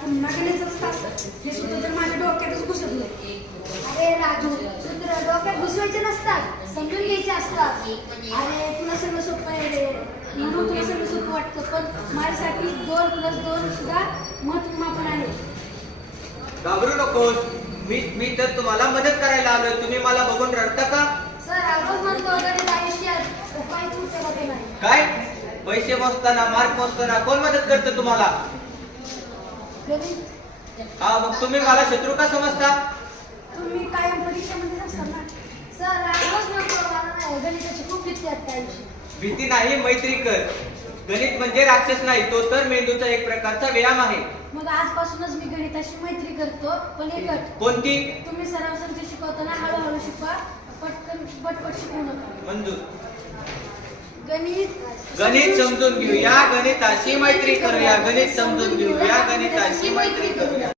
पुन्हा गणितच तास हे सूत्र तर माझ्या डोक्यातच घुसत नाही. अरे राजू, सूत्र डोक्यात घुसवायचे नसतात, समजून घ्यायचे असतात. अरे तुला सगळं सोपं आहे रे, म्हणून तुला सगळं सोपं वाटतं, पण माझ्यासाठी 2+2 सुद्धा महत्त्वपूर्ण आहे. घाबरू नकोस, मी तर तुम्हाला मदत करायला आलोय. तुम्ही मला बघून रडता का? सर, रोज म्हणतो गणित आयुष्यात उपाय सुटे होते नाही. काय? पैसे मोजताना, मार्क मोजताना कोण मदत करतं तुम्हाला? गणित हा, मग तुम्ही मला शत्रू का समजता? तुम्ही कायम परीक्षेमध्ये असता ना. सर, रोज म्हणतो मला गणिताची खूप भीती वाटते आयुष्यात. भीती नाही, मैत्री कर. गणित म्हणजे राक्षस नाही, तो तर मेंदूचा एक प्रकारचा व्यायाम आहे. मग आजपासूनच मी गणिताशी मैत्री करतो, पण एक अट. कोणती? तुम्ही सराव संच शिकवताना हळूहळू शिकवा, पटपट शिकवू नका. मंजूर. गणित समजून घेऊया, गणिताशी मैत्री करूया. गणित समजून घेऊया, गणिताशी मैत्री करूया.